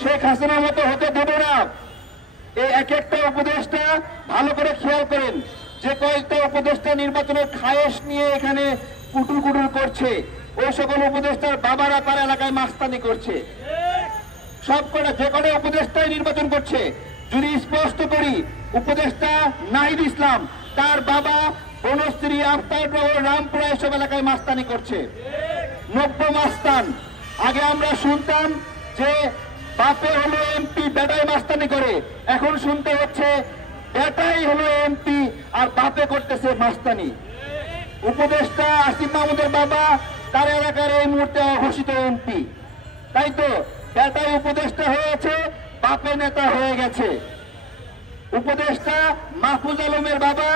শেখ হাসিনার মতো হতে দেব না। এই এক একটা উপদেষ্টা ভালো করে খেয়াল করেন, যে কয়েকটা উপদেষ্টা নির্বাচনের খায়েশ নিয়ে এখানে কুটুর কুটুর করছে, ওই সকল উপদেষ্টার বাবারা তার এলাকায় মাস্তানি করছে। সব কটা যে কটা উপদেষ্টায় নির্বাচন করছে, যদি স্পষ্ট করি, উপদেষ্টা নাহিদ ইসলাম তার বাবা বনশ্রী, আফতাবনগর, রামপুরা এসব এলাকায় মাস্তানি করছে। নব্য মাস্তান। আগে আমরা শুনতাম যে বাপে হলো এমপি, বেটাই মাস্তানি করে। এখন শুনতে হচ্ছে বেটাই হলো এমপি আর বাপে করতেছে মাস্তানি। উপদেষ্টা আসিফ মাহমুদের বাবা তার এলাকার এই মুহূর্তে ঘোষিত এমপি, তাই তো বেটাই উপদেষ্টা হয়েছে, বাপে নেতা হয়ে গেছে। উপদেষ্টা মাহফুজ আলমের বাবা,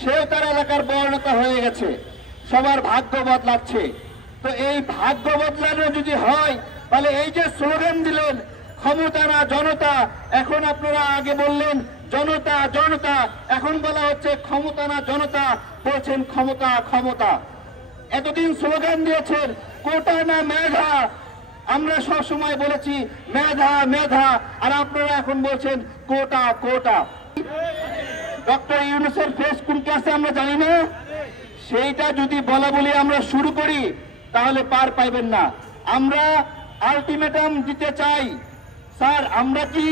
সেও তার এলাকার বড় নেতা হয়ে গেছে। সবার ভাগ্য বদলাচ্ছে। তো এই ভাগ্য বদলানো যদি হয়, তাহলে এই যে স্লোগান দিলেন ক্ষমতা না জনতা, এখন আপনারা আগে বললেন জনতা জনতা, এখন বলা হচ্ছে ক্ষমতা না জনতা, বলছেন ক্ষমতা ক্ষমতা। এতদিন স্লোগান দিয়েছেন কোটা না মেধা, আমরা সব সময় বলেছি মেধা মেধা, আর আপনারা এখন বলছেন কোটা কোটা। ডক্টর ইউনূসের ফেস কোনকে আছে আমরা জানি না, সেইটা যদি বলা বলি আমরা শুরু করি তাহলে পার পাইবেন না। আমরা আলটিমেটাম দিতে চাই। স্যার, আমরা কি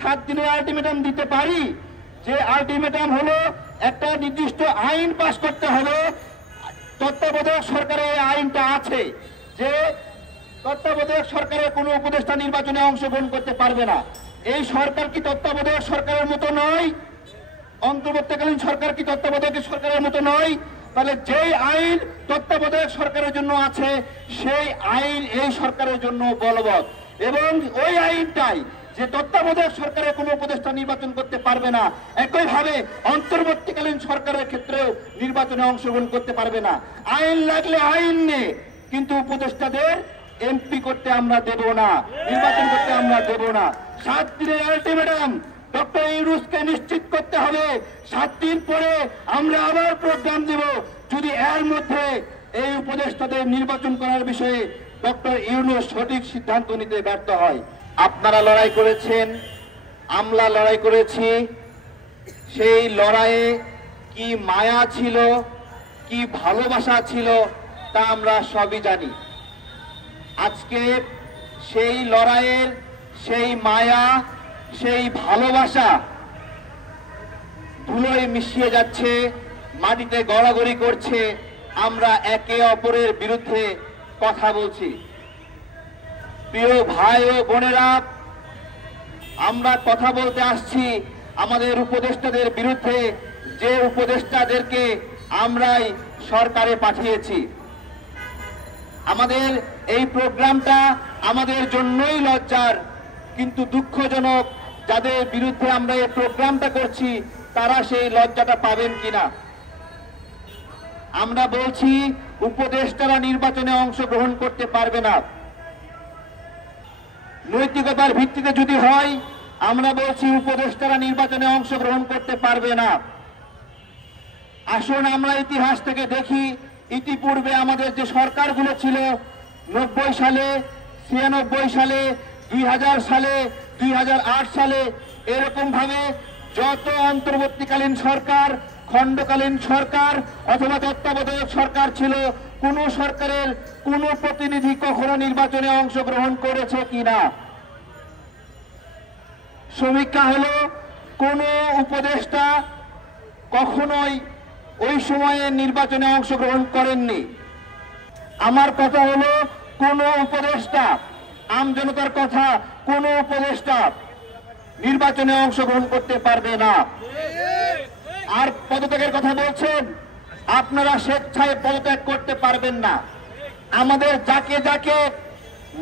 7 দিনের আলটিমেটাম দিতে পারি? যে আলটিমেটাম হলো একটা নির্দিষ্ট আইন পাস করতে হবে। তত্ত্বাবধায়ক সরকারের এই আইনটা আছে যে তত্ত্বাবধায়ক সরকারের কোনো উপদেষ্টা নির্বাচনে অংশগ্রহণ করতে পারবে না। এই সরকার কি তত্ত্বাবধায়ক সরকারের মতো নয়? অন্তর্বর্তীকালীন সরকার কি তত্ত্বাবধায়ক সরকারের মতো নয়? তাহলে যেই আইন তত্ত্বাবধায়ক সরকারের জন্য আছে, সেই আইন এই সরকারের জন্য বলবৎ। এবং ওই আইনটাই যে তত্ত্বাবধায়ক সরকারের কোনো উপদেষ্টা নির্বাচন করতে পারবে না, একইভাবে অন্তর্বর্তীকালীন সরকারের ক্ষেত্রেও নির্বাচনে অংশগ্রহণ করতে পারবে না। আইন লাগলে আইন নেই, কিন্তু উপদেষ্টাদের এমপি করতে আমরা দেব না, নির্বাচন করতে আমরা দেব না। 7 দিনের আলটিমেটাম ডক্টর ইউনূসকে নিশ্চিত করতে হবে। 7 দিন পরে আমরা আবার প্রোগ্রাম দেব। যদি এর মধ্যে এই উপদেষ্টাদের নির্বাচন করার বিষয়ে ডক্টর ইউনূস সঠিক সিদ্ধান্ত নিতে ব্যর্থ হয়। আপনারা লড়াই করেছেন, আমরা লড়াই করেছি। সেই লড়াইয়ে কি মায়া ছিল, কি ভালোবাসা ছিল, তা আমরা সবই জানি। আজকে সেই লড়াইয়ের সেই মায়া, সেই ভালোবাসা ধুলোয় মিশিয়ে যাচ্ছে, মাটিতে গড়াগড়ি করছে। আমরা একে অপরের বিরুদ্ধে কথা বলছি। প্রিয় ভাই ও বোনেরা, আমরা কথা বলতে আসছি আমাদের উপদেষ্টাদের বিরুদ্ধে, যে উপদেষ্টাদেরকে আমরাই সরকারে পাঠিয়েছি। আমাদের এই প্রোগ্রামটা আমাদের জন্যই লজ্জার, কিন্তু দুঃখজনক যাদের বিরুদ্ধে আমরা এই প্রোগ্রামটা করছি তারা সেই লজ্জাটা পাবেন কিনা। আমরা বলছি উপদেষ্টারা নির্বাচনে অংশগ্রহণ করতে পারবে না। নৈতিকতার ভিত্তিতে যদি হয়, আমরা বলছি উপদেষ্টারা নির্বাচনে অংশগ্রহণ করতে পারবে না। আসুন আমরা ইতিহাস থেকে দেখি, ইতিপূর্বে আমাদের যে সরকারগুলো ছিল 90 সালে, 96 সালে, 2000 সালে, 2008 সালে, এরকম ভাবে যত অন্তর্বর্তীকালীন সরকার, খণ্ডকালীন সরকার অথবা তত্ত্বাবধায়ক সরকার ছিল, কোন সরকারের কোন প্রতিনিধি কখনো নির্বাচনে অংশগ্রহণ করেছে কিনা? সমীক্ষা হলো কোন উপদেষ্টা কখনোই ওই সময়ে নির্বাচনে অংশগ্রহণ করেননি। আমার কথা হলো কোন উপদেষ্টা, আমজনতার কথা, কোন উপদেষ্টা নির্বাচনে অংশগ্রহণ করতে পারবে না। আর পদত্যাগের কথা বলছেন, আপনারা স্বেচ্ছায় পদত্যাগ করতে পারবেন না। আমাদের যাকে যাকে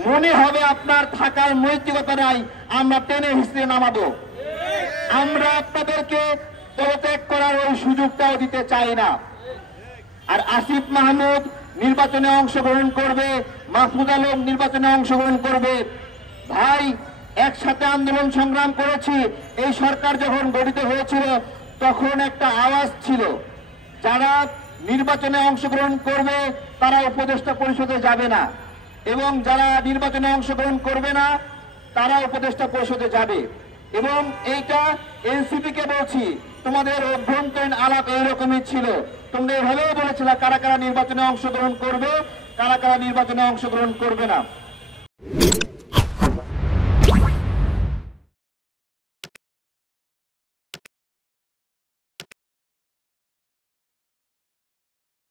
মনে হবে আপনার থাকার নৈতিকতা নাই, আমরা টেনে হিসেবে নামাবো। আমরা আপনাদেরকে পদত্যাগ করার ওই সুযোগটাও দিতে চাই না। আর আসিফ মাহমুদ নির্বাচনে অংশগ্রহণ করবে, মাহফুজ আলম নির্বাচনে অংশগ্রহণ করবে। ভাই, একসাথে আন্দোলন সংগ্রাম করেছি। এই সরকার যখন গঠিত হয়েছিল তখন একটা আওয়াজ ছিল, যারা নির্বাচনে অংশগ্রহণ করবে তারা উপদেষ্টা পরিষদে যাবে না, এবং যারা নির্বাচনে অংশগ্রহণ করবে না তারা উপদেষ্টা পরিষদে যাবে। এবং এইটা এনসিপি কে বলছি, তোমাদের অভ্যন্তরীণ আলাপ এইরকমই ছিল। তোমরা এভাবেও বলেছিল কারা কারা নির্বাচনে অংশগ্রহণ করবে, কারা কারা নির্বাচনে অংশগ্রহণ করবে না।